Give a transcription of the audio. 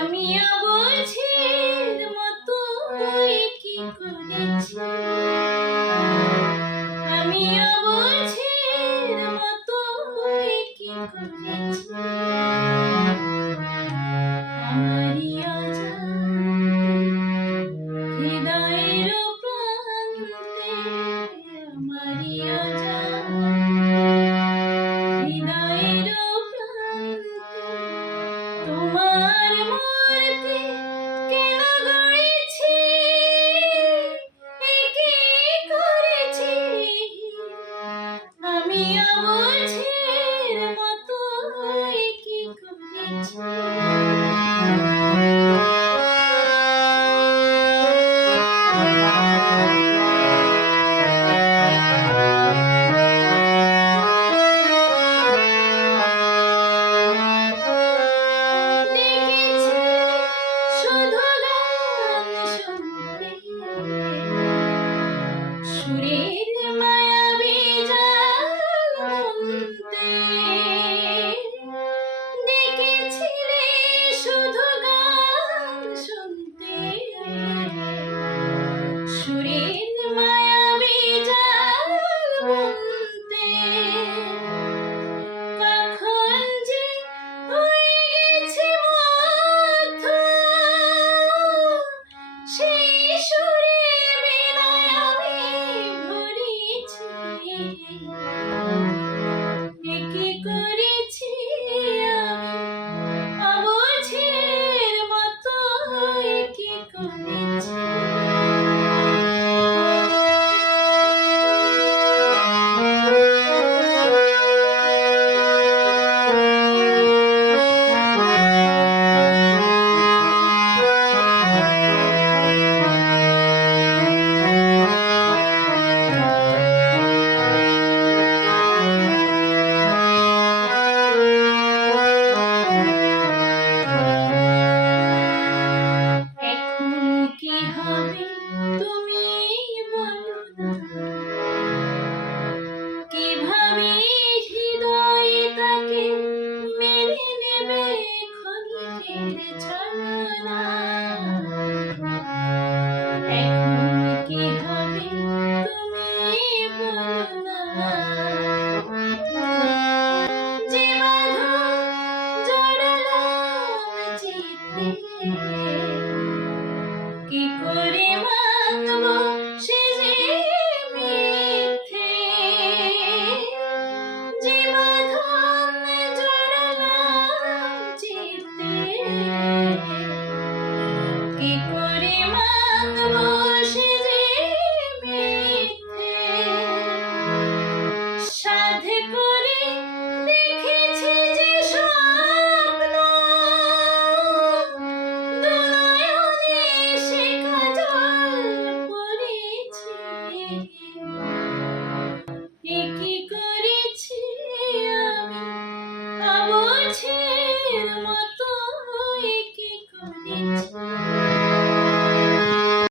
আমি অবুঝের মতোই কি করেছি, আমি অবুঝের মতোই কি করেছি, আমারই অজান্তে হৃদয়ের প্রান্তে, আমারই অজান্তে হৃদয়ের প্রান্তে তোমার মূর্তি কেন গড়েছি, একে করেছি, আমি অবুঝের মতোই কি করেছি। সুরের মায়াবী জাল বুনতে ডেকেছিলে শুধু গান শুনতে, সুরের মায়াবী জাল বুনতে কখন যে হয়ে গেছে মুগ্ধ সেই সুরে বিনায় আমি ভরেছি, একে করেছি আমি অবুঝের মতোই কি করেছি। কি হবে তুমি বলো না, কিভাবে হৃদয় তাকে মেনে নেবে ক্ষণিকের ছলনা, এখন কি হবে তুমি বলো না, যে বাঁধন জড়ালাম চিত্তে